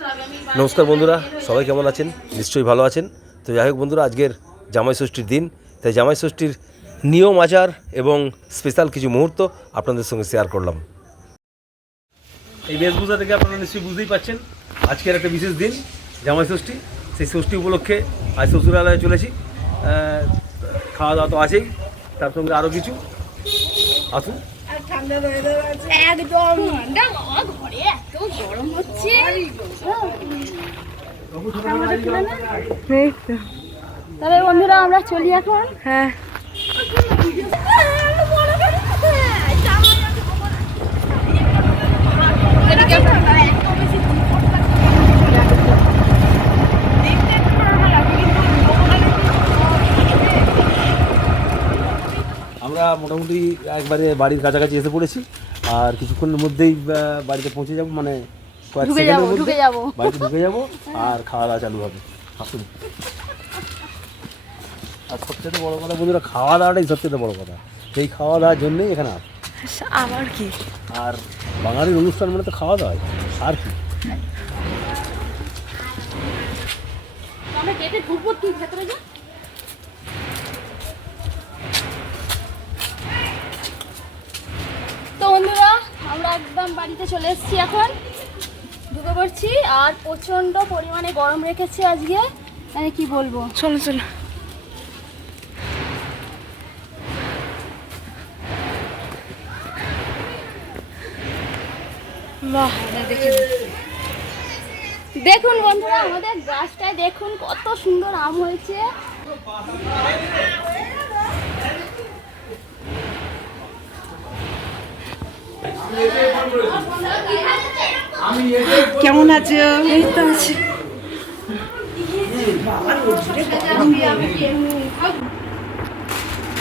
নমস্কার বন্ধুরা, সবাই কেমন আছেন? নিশ্চয়ই ভালো আছেন। তো যাই হোক বন্ধুরা, আজকের জামাই ষষ্ঠীর দিন, তাই জামাই ষষ্ঠীর নিয়ম আচার এবং স্পেশাল কিছু মুহূর্ত আপনাদের সঙ্গে শেয়ার করলাম। এই বেশভূষা থেকে আপনারা নিশ্চয়ই বুঝতেই পারছেন আজকের একটা বিশেষ দিন, জামাই ষষ্ঠী। সেই ষষ্ঠী উপলক্ষে আজ শ্বশুরালয়ে চলেছি। খাওয়া দাওয়া তো আছেই, তার সঙ্গে আরও কিছু। আসুন। একদম ঘরে এত গরম হচ্ছে। তবে বন্ধুরা আমরা চলি এখন। হ্যাঁ আমরা মোটামুটি একবারে বাড়ির কাছাকাছি এসে পড়েছি, আর কিছুক্ষণের মধ্যেই বাড়িতে পৌঁছে যাব, মানে কয়েক সেকেন্ডের মধ্যে বাড়িতে ঢুকে যাব আর খাওয়া দাওয়া চালু হবে। আসুন। আর সবচেয়ে বড় কথা বন্ধুরা, খাওয়া দাওয়াটাই সবচেয়ে বড় কথা। সেই খাওয়া দাওয়ার জন্যই এখানে আসে। আবার কি, আর বাঙালির অনুষ্ঠান মানে তো খাওয়া দাওয়াই, আর কি। তো বন্ধুরা আমরা একদম বাড়িতে চলে এসেছি, এখন ঢুকে পড়ছি। আর প্রচন্ড পরিমাণে গরম রেখেছে আজকে, মানে কি বলবো। চলো চলো। বাহ, দেখুন বন্ধুরা আমাদের গাছটায় দেখুন কত সুন্দর আম হয়েছে। কেমন আছো? এই তো আছে।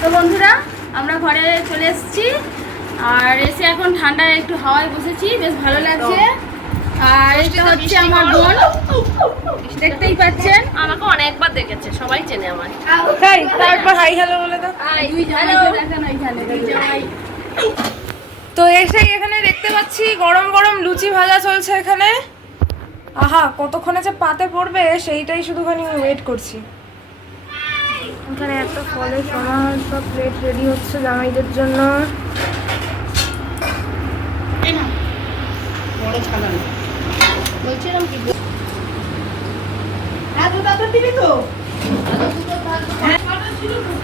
তো বন্ধুরা আমরা ঘরে চলে এসেছি, আর এসে এখন ঠান্ডায় একটু হাওয়ায় বসেছি, বেশ ভালো লাগছে। আর এটা হচ্ছে আমার বোন, দেখতেই পাচ্ছেন। আমাকে অনেকবার দেখেছে, সবাই চেনে আমার। তাই তারপর হাই হ্যালো বলে দাও। দুই জামাইকে দেখেন ওইখানে, দুই জামাই। তো এসেই এখানে দেখতে পাচ্ছি গরম গরম লুচি ভাজা চলছে এখানে। আহা, কতক্ষণে যে পাতে পড়বে সেইটাই শুধুখানি ওয়েট করছি। এখানে একটা ফলের সমাহার, সব প্লেট রেডি হচ্ছে জামাইদের জন্য।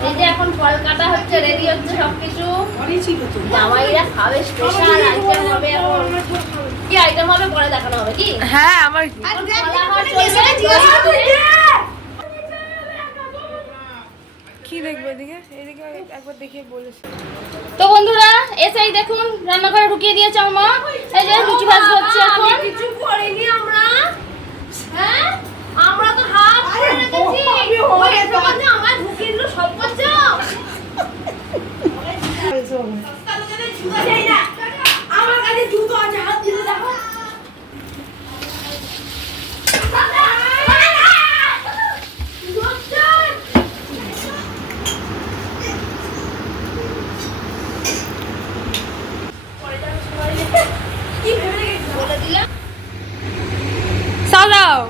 এই যে এখন ফল কাটা হচ্ছে, রেডি হচ্ছে সবকিছু। জামাইরা খাবে, স্পেশাল আইটেম হবে। এখন কি আইটেম হবে পরে দেখানো হবে কি? হ্যাঁ, আমার কি দেখবে এদিকে, এদিকে একবার দেখিয়ে বলেছি। তো বন্ধুরা এসেই দেখুন রান্নাঘরে ঢুকিয়ে দিয়েছে আমার মা। এই যে লুচি ভাজা হচ্ছে এখন। কিছু করিনি আমরা। হ্যাঁ, আমরা তো হাফ করে রেখেছি। ওই দোকান যে আমার ঢুকিয়ে দিল সব করছো। আমার কাছে জুতো আছে, হাত দিলে দেখো। সাজাও।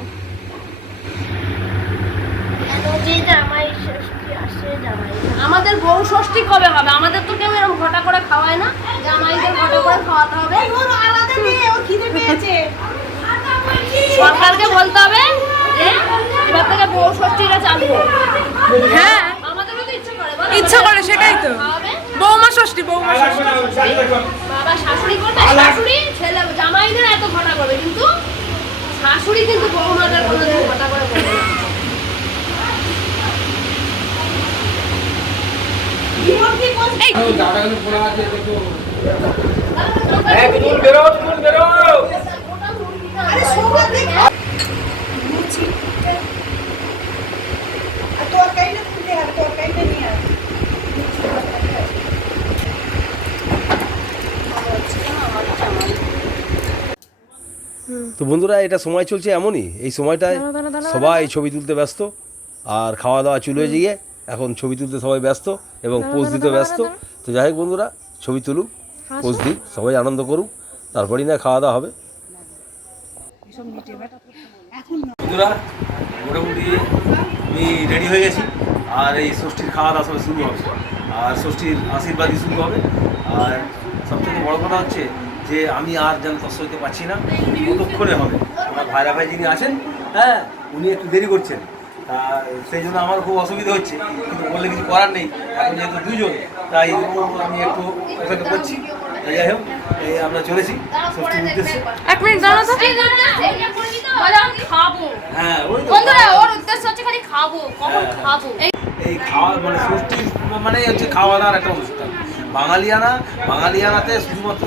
আমাদের বউ ষষ্ঠী কবে হবে? আমাদের তো কেউ এরকম ঘটা করে খাওয়ায় না। জামাইদের ঘটা করে খাওয়াতে হবে। সরকারকে বলতে হবে যে এবার থেকে বউ ষষ্ঠীটা চালু হোক। হ্যাঁ, আমাদেরও তো ইচ্ছা করে, সেটাই তো। বৌমা ষষ্ঠী, বৌমা ষষ্ঠী। বাবা শাশুড়ি করবে, শাশুড়ি ছেলে জামাইদের এত ঘটা করবে, কিন্তু শাশুড়ি কিন্তু বৌমাদের কোনো ঘটা করে করবে না। তো বন্ধুরা, এটা সময় চলছে এমনই, এই সময়টায় সবাই ছবি তুলতে ব্যস্ত, আর খাওয়া দাওয়া চলে গিয়ে এখন ছবি তুলতে সবাই ব্যস্ত এবং পোজ দিতে ব্যস্ত। তো যাই হোক বন্ধুরা, ছবি তুলুক, পোজ দিক, সবাই আনন্দ করুক, তারপরই না খাওয়া দাওয়া হবে। বন্ধুরা মোটামুটি আমি রেডি হয়ে গেছি, আর এই ষষ্ঠীর খাওয়া দাওয়া সব শুরু হবে, আর ষষ্ঠীর আশীর্বাদই শুরু হবে। আর সবথেকে বড় কথা হচ্ছে যে আমি আর যেন তস হইতে পারছি না, কতক্ষণে হবে। আমার ভাইরা ভাই যিনি আছেন, হ্যাঁ, উনি একটু দেরি করছেন, তা সেই জন্য আমার খুব অসুবিধা হচ্ছে, কিন্তু বললে কিছু করার নেই। এখন যেহেতু দুজন, তাই আমি একটু অপেক্ষা করছি। যাই হোক, এই আমরা চলেছি ষষ্ঠীর উদ্দেশ্যে। 1 মিনিট দাঁড়াও তো। খাবো। হ্যাঁ, ওই তো। বন্ধুরা ওর উদ্দেশ্য হচ্ছে খালি খাবো, কখন খাবো। এই খাওয়া মানে ষষ্ঠীর মানে হচ্ছে খাওয়া দাওয়ার একটা অনুষ্ঠান। বাঙালিয়ানাতে শুধুমাত্র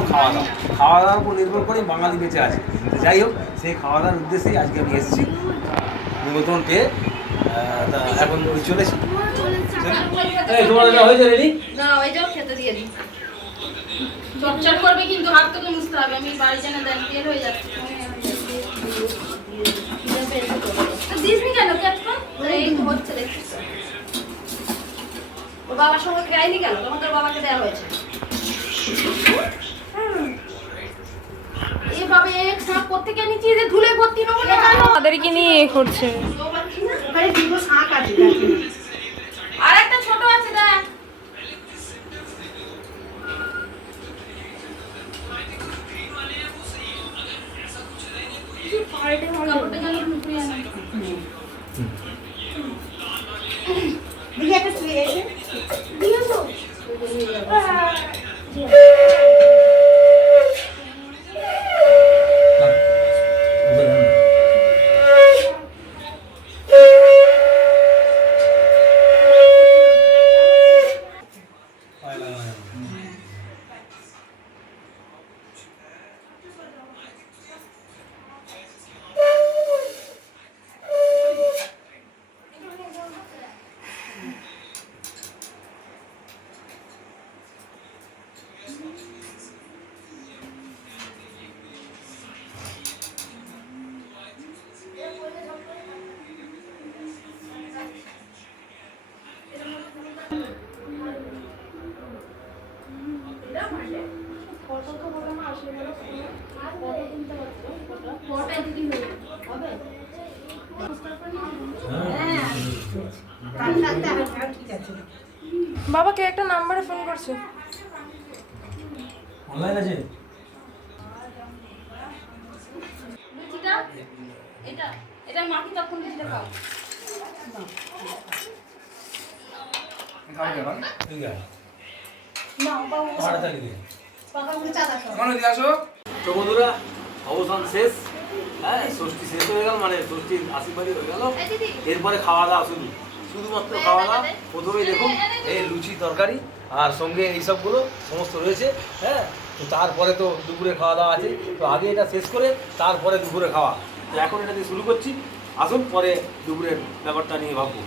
খাওয়া দাওয়ার উপর নির্ভর করেই বাঙালি বেঁচে আছে। তো যাই হোক, সেই খাওয়া দাওয়ার উদ্দেশ্যেই আজকে আমি এসেছি নিমন্ত্রণ পেয়ে। তা এখন চলেছি। তোমার হয়েছে রেডি? না, ওইটাও খেতে দিয়ে দিই। চটচট করবে কিন্তু হাত থেকে মুছতে হবে। আমি বাড়ি জানা দেন তেল হয়ে যাচ্ছে। দিসনি কেন ক্যাচপা? এই তো হচ্ছে দেখছিস তো। ওর বাবার সঙ্গে খাইনি কেন? তখন তোর বাবাকে দেওয়া হয়েছে। এভাবে এক সাপ করতে গিয়ে নিচে যে ধুলে ভর্তি না বলে কেন? তাদেরকে নিয়ে এ করছে। আর একটা ছোট আছে দেখ। কাপড়টা যেন ঢুকিয়ে আনে। বাবাকে একটা নাম্বারে ফোন করছে। অনলাইন আছে? লুচিটা এটা মাখি তখন লুচিটা খাও। ঠিক আছে। তো বন্ধুরা, অবসান শেষ। হ্যাঁ, ষষ্ঠী শেষ হয়ে গেল, মানে ষষ্ঠীর আশীর্বাদই হয়ে গেল। এরপরে খাওয়া দাওয়া শুধুমাত্র খাওয়া দাওয়া। প্রথমেই দেখুন এই লুচি তরকারি আর সঙ্গে এইসবগুলো সমস্ত রয়েছে। হ্যাঁ, তো তারপরে তো দুপুরে খাওয়া দাওয়া আছে। তো আগে এটা শেষ করে তারপরে দুপুরে খাওয়া। তো এখন এটা দিয়ে শুরু করছি। আসুন পরে দুপুরের ব্যাপারটা নিয়ে ভাববো।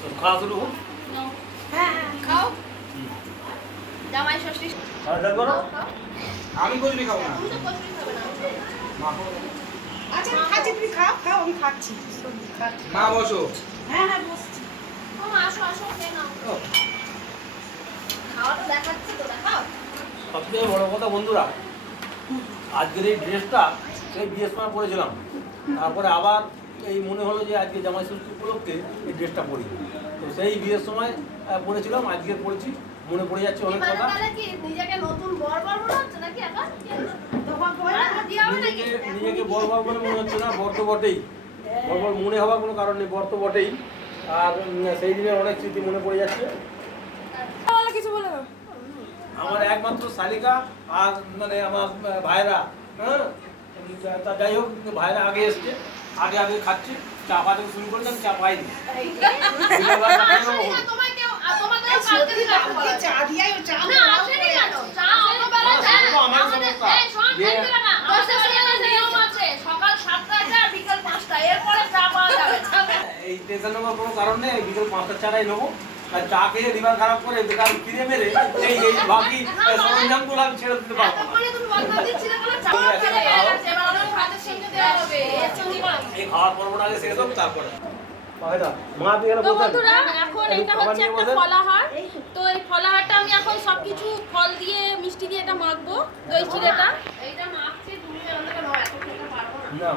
তো খাওয়া শুরু হোক। খাও। জামাই ষষ্ঠী। আমি কচুরি খাবো না। তুমি তো কচুরি খাবে না। আচ্ছা আমি খাচ্ছি, তুমি খাও খাও, আমি খাচ্ছি। মা বসো। হ্যাঁ হ্যাঁ বসছি। ও আসো আসো খেয়ে নাও। খাওয়াটা দেখাচ্ছে তো দেখাও। সবথেকে বড় কথা বন্ধুরা, আজকের এই ড্রেসটা সেই বিয়ের সময় পরেছিলাম, তারপরে আবার এই মনে হলো যে আজকে জামাই ষষ্ঠী উপলক্ষে এই ড্রেসটা পরি। তো সেই বিয়ের সময় পরেছিলাম, আজকে পরেছি, মনে পড়ে যাচ্ছে অনেক কথা। মানে কি নিজেকে নতুন বর মনে হচ্ছে নাকি এখন? তোমার বইটা দিয়া হবে নাকি? নিজেকে বর বলে মনে হচ্ছে না, বর তো বটেই। বর মনে হওয়ার কোনো কারণ নেই, বর তো বটেই। আর সেই দিনের অনেক স্মৃতি মনে পড়ে যাচ্ছে। কিছু বলে দাও। আমার একমাত্র শালিকা আর মানে আমার ভাইরা। হ্যাঁ, তা যাই হোক, ভাইরা আগে এসছে, আগে খাচ্ছি। চা পাতে শুরু করেছেন, চা পাইনি। তোমাকে কালকে দিলাম কি চা দিয়াই ও চা না আসেনি কেন? চা অতবেলা চা আমাদের এই সব খাইতে না। আমাদের বাড়িতে নিয়ম আছে, সকাল 7টায় চা, বিকাল 5টায়। এরপরে চা পাওয়া যাবে না। এই টেনশন নেওয়ার কোনো কারণ নেই, বিকেল 5টার চাটাই নেবো। আর চা খেয়ে লিভার খারাপ করে বেকার কিনে মেরে এই বাকি সরঞ্জামগুলো আমি ছেড়ে দিতে পারবো না। তখনই তুমি বন্ধ দিচ্ছিলে বলে চা খেলে গেছে। এবার আমাদের ভাতের সঙ্গে দেওয়া হবে। এর সঙ্গে এই খাওয়ার পর্বটা আগে শেষ হোক, তারপরে মা দিয়ে তো বন্ধুরা, এখন এটা হচ্ছে একটা ফলাহার। তো এই ফলাহারটা আমি এখন সবকিছু ফল দিয়ে মিষ্টি দিয়ে এটা মাখবো, দই চিড়েটা। এইটা মাখছি, তুমি আমাকে নাও, এত খেতে পারবো না। না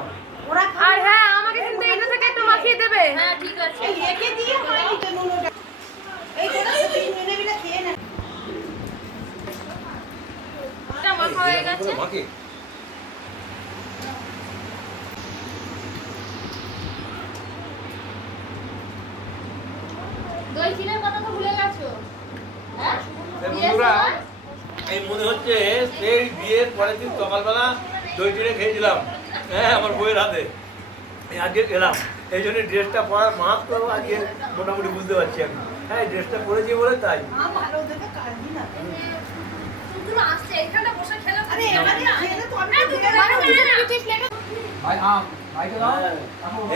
ওরা আর হ্যাঁ আমাকে কিন্তু এটা থেকে একটু মাখিয়ে দেবে। হ্যাঁ ঠিক আছে। একে দিয়ে হয়নি তো নুনোটা। এই তোরা তিন জনে মিলে খেয়ে নে। এটা মাখা হয়ে গেছে। মাকে দই চিনের কথা তো ভুলে গেছো? হ্যাঁ? বন্ধুরা এই মনে হচ্ছে সেই বিয়ের পরের দিন সকালবেলা দই টেনে খেয়েছিলাম, হ্যাঁ আমার বইয়ের হাতে। আজকে গেলাম এই জন্য ড্রেসটা পরার মাত্র আজকে মোটামুটি বুঝতে পারছি আমি। হ্যাঁ ড্রেসটা পরেছি বলে তাই। মা ভালো দেখে কাটবি না। তুমি আসছে এখানে বসে খেলে আরে এখানে খেলে তো আমি তুই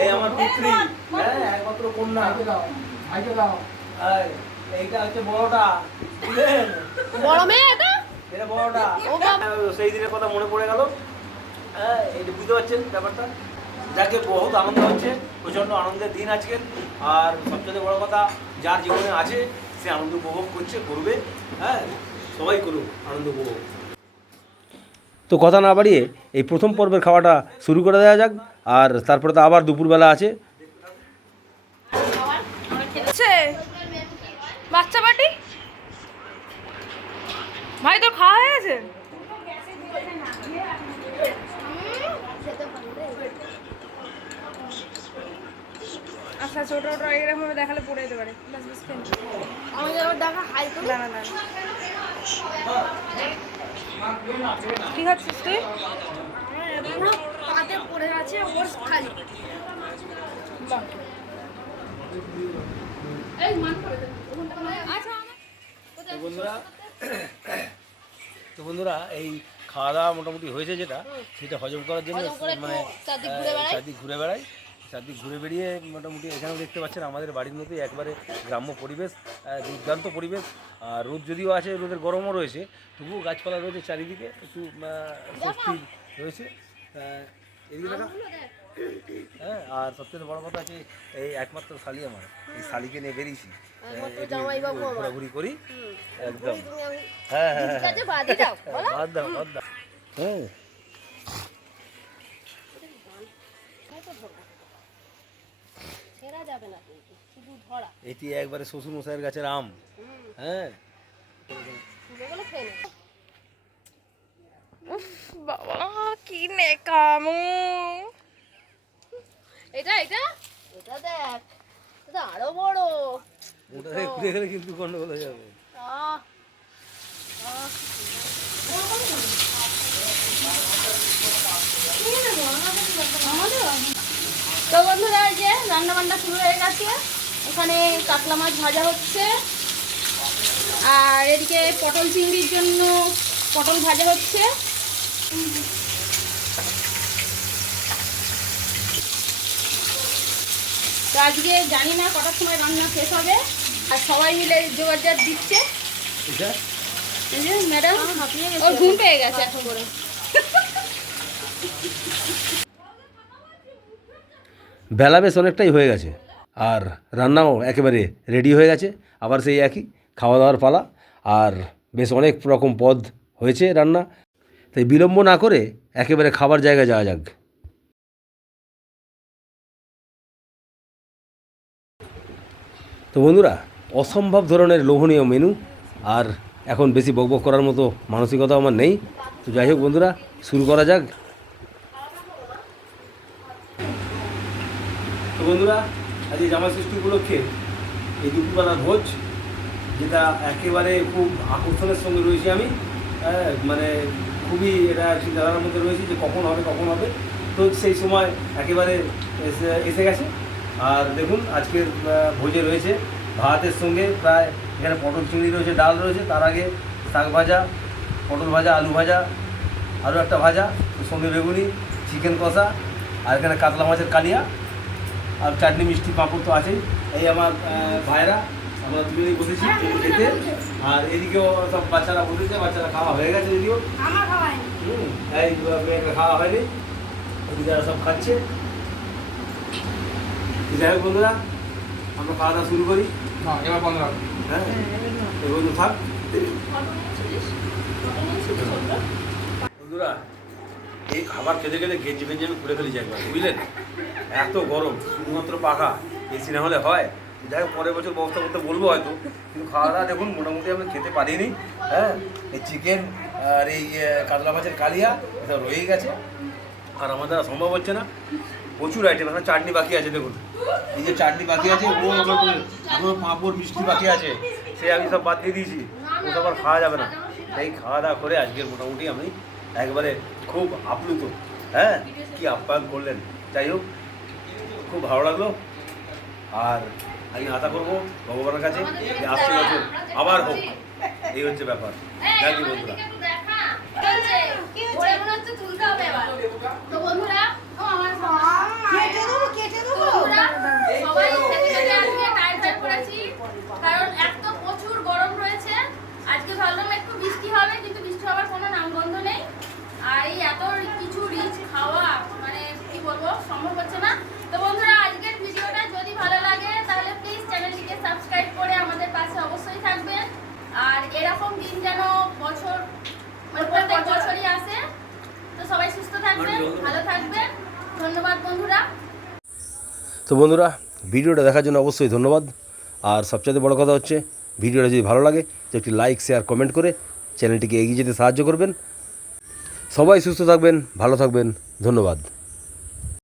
এই আমার পুত্রী, হ্যাঁ একমাত্র কন্যা। আর এইটা হচ্ছে বড়টা, বুঝলেন? বড় মেয়ে এটা? এটা বড়টা। সেই দিনের কথা মনে পড়ে গেল। হ্যাঁ এইটা বুঝতে পারছেন ব্যাপারটা। যাকে বহুত আনন্দ হচ্ছে, প্রচণ্ড আনন্দের দিন আজকের। আর সবচেয়ে বড় কথা, যার জীবনে আছে সে আনন্দ উপভোগ করছে, করবে। হ্যাঁ সবাই করুক আনন্দ উপভোগ। তো কথা না বাড়িয়ে এই প্রথম পর্বের খাওয়াটা শুরু করে দেওয়া যাক। আর তারপরে তো আবার দুপুরবেলা আছে। আছে বাচ্চা পাটি ভাই তোর খাওয়া হয়ে গেছে? আচ্ছা ছোট ছোট এরকম ভাবে দেখালে পড়ে যেতে পারে। ব্যাস ব্যাস খেয়ে নে। আমাদের আবার দেখা হাই করে দাঁড়া দাঁড়া কি খাচ্ছিস তুই? পুরো পাতে পড়ে আছে ওর খালি। বাহ। এই মান করে দে। আচ্ছা তো বন্ধুরা এই খাওয়া দাওয়া মোটামুটি হয়েছে, যেটা সেটা হজম করার জন্য হজম করে মানে চারদিক ঘুরে বেড়াই। চারদিক ঘুরে বেরিয়ে মোটামুটি এখানেও দেখতে পাচ্ছেন আমাদের বাড়ির মতোই একবারে গ্রাম্য পরিবেশ, দুর্দান্ত পরিবেশ। আর রোদ যদিও আছে, রোদের গরমও রয়েছে, তবুও গাছপালা রয়েছে চারিদিকে, একটু স্বস্তি রয়েছে। এদিকে দেখা, হ্যাঁ। আর সবচেয়ে বড় কথা আছে এই একমাত্র শালি আমার, এই শালিকে নিয়ে বেরিয়েছি, ঘোরাঘুরি করি একদম। হ্যাঁ হ্যাঁ হ্যাঁ বাদ দাও বাদ দাও। হ্যাঁ ছেড়া যাবে না কিন্তু, শুধু ধরা। এটি একবারে শ্বশুর মশাইয়ের গাছের আম। হ্যাঁ এগুলো খেয়ে নে। উফ বাবা কি নেকামো। এটা এটা এটা দেখ, এটা আরো বড়। ওটা ঘুরে গেলে কিন্তু গন্ডগোল হয়ে যাবে। আহ তো বন্ধুরা এই যে রান্না বান্না শুরু হয়ে গেছে। এখানে কাতলা মাছ ভাজা হচ্ছে, আর এদিকে পটল চিংড়ির জন্য পটল ভাজা হচ্ছে। তো আজকে জানি না কটার সময় রান্না শেষ হবে, আর সবাই মিলে জোগাড় দিচ্ছে। এটা এই যে ম্যাডাম ওর ঘুম পেয়ে গেছে এখন করে। বেলা বেশ অনেকটাই হয়ে গেছে, আর রান্নাও একেবারে রেডি হয়ে গেছে। আবার সেই একই খাওয়া দাওয়ার পালা, আর বেশ অনেক রকম পদ হয়েছে রান্না। তাই বিলম্ব না করে একেবারে খাবার জায়গায় যাওয়া যাক। তো বন্ধুরা, অসম্ভব ধরনের লোভনীয় মেনু, আর এখন বেশি বকবক করার মতো মানসিকতা আমার নেই। তো যাই হোক বন্ধুরা, শুরু করা যাক। তো বন্ধুরা, আজ জামাই ষষ্ঠী উপলক্ষে এই দুপুরবেলার ভোজ, যেটা একেবারে খুব আকর্ষণের সঙ্গে রয়েছি আমি, মানে খুবই এটা চিন্তাধারার মধ্যে রয়েছে যে কখন হবে। তো সেই সময় একেবারে এসে গেছে। আর দেখুন আজকের ভোজে রয়েছে ভাতের সঙ্গে প্রায় এখানে পটল চিংড়ি রয়েছে, ডাল রয়েছে, তার আগে শাক ভাজা, পটল ভাজা, আলু ভাজা, আরও একটা ভাজা, সঙ্গে বেগুনি, চিকেন কষা, আর এখানে কাতলা মাছের কালিয়া, আর চাটনি, মিষ্টি, পাঁপড় তো আছেই। এই আমার ভাইরা, আমরা দুজনেই বসেছি খেতে। আর এদিকেও সব বাচ্চারা বসেছে, বাচ্চারা খাওয়া হয়ে গেছে যদিও, এই মেয়েটা খাওয়া হয়নি, ওদিকে সব খাচ্ছে। যাই হোক বন্ধুরা, আমরা খাওয়া দাওয়া শুরু করি। হ্যাঁ এবার তো থাক বন্ধুরা, এই খাবার খেতে খেতে গেঞ্জি ফেঞ্জি আমি খুলে ফেলেছি একবার, বুঝলেন? এত গরম, শুধুমাত্র পাখা, এসি না হলে হয়। যাই হোক, পরের বছর ব্যবস্থা করতে বলবো হয়তো, কিন্তু খাওয়া দাওয়া দেখুন মোটামুটি আমি খেতে পারিনি। হ্যাঁ, এই চিকেন আর এই কাতলা মাছের কালিয়া এটা রয়েই গেছে, আর আমাদের আর সম্ভব হচ্ছে না। প্রচুর আইটেম, এখন চাটনি বাকি আছে, দেখুন এই যে চাটনি বাকি আছে, ও আমার পাঁপড় মিষ্টি বাকি আছে, সে আমি সব বাদ দিয়ে দিয়েছি, ওটা আবার খাওয়া যাবে না। তাই খাওয়া দাওয়া করে আজকের মোটামুটি আমি একবারে খুব আপ্লুত। হ্যাঁ, কি আপ্যায়ন করলেন। যাই হোক, খুব ভালো লাগলো। আর আমি আশা করবো ভগবানের কাছে যে আসছে বছর আবার হোক, এই হচ্ছে ব্যাপার। নাকি বন্ধুরা? তো বন্ধুরা, কেটে দেবো বন্ধুরা, সবাই খেতে খেতে আজকে টায়ার্ড হয়ে পড়েছি, কারণ এক তো প্রচুর গরম রয়েছে। আজকে ভাবলাম একটু বৃষ্টি হবে, কিন্তু বৃষ্টি হওয়ার কোনো নামগন্ধ নেই। আর এই এত কিছু রিচ খাওয়া, মানে কি বলবো, সম্ভব হচ্ছে না। তো বন্ধুরা, আজকের ভিডিওটা যদি ভালো লাগে তাহলে প্লিজ চ্যানেলটিকে সাবস্ক্রাইব করে আমাদের পাশে অবশ্যই থাকবেন। আর এরকম দিন যেন বছর, মানে প্রত্যেক বছরই আসে। তো সবাই সুস্থ থাকবেন, ভালো থাকবেন। ধন্যবাদ বন্ধুরা। তো বন্ধুরা, ভিডিওটা দেখার জন্য অবশ্যই ধন্যবাদ। আর সবচেয়ে বড় কথা হচ্ছে, ভিডিওটা যদি ভালো লাগে তো একটি লাইক, শেয়ার, কমেন্ট করে চ্যানেলটিকে এগিয়ে যেতে সাহায্য করবেন। সবাই সুস্থ থাকবেন, ভালো থাকবেন। ধন্যবাদ।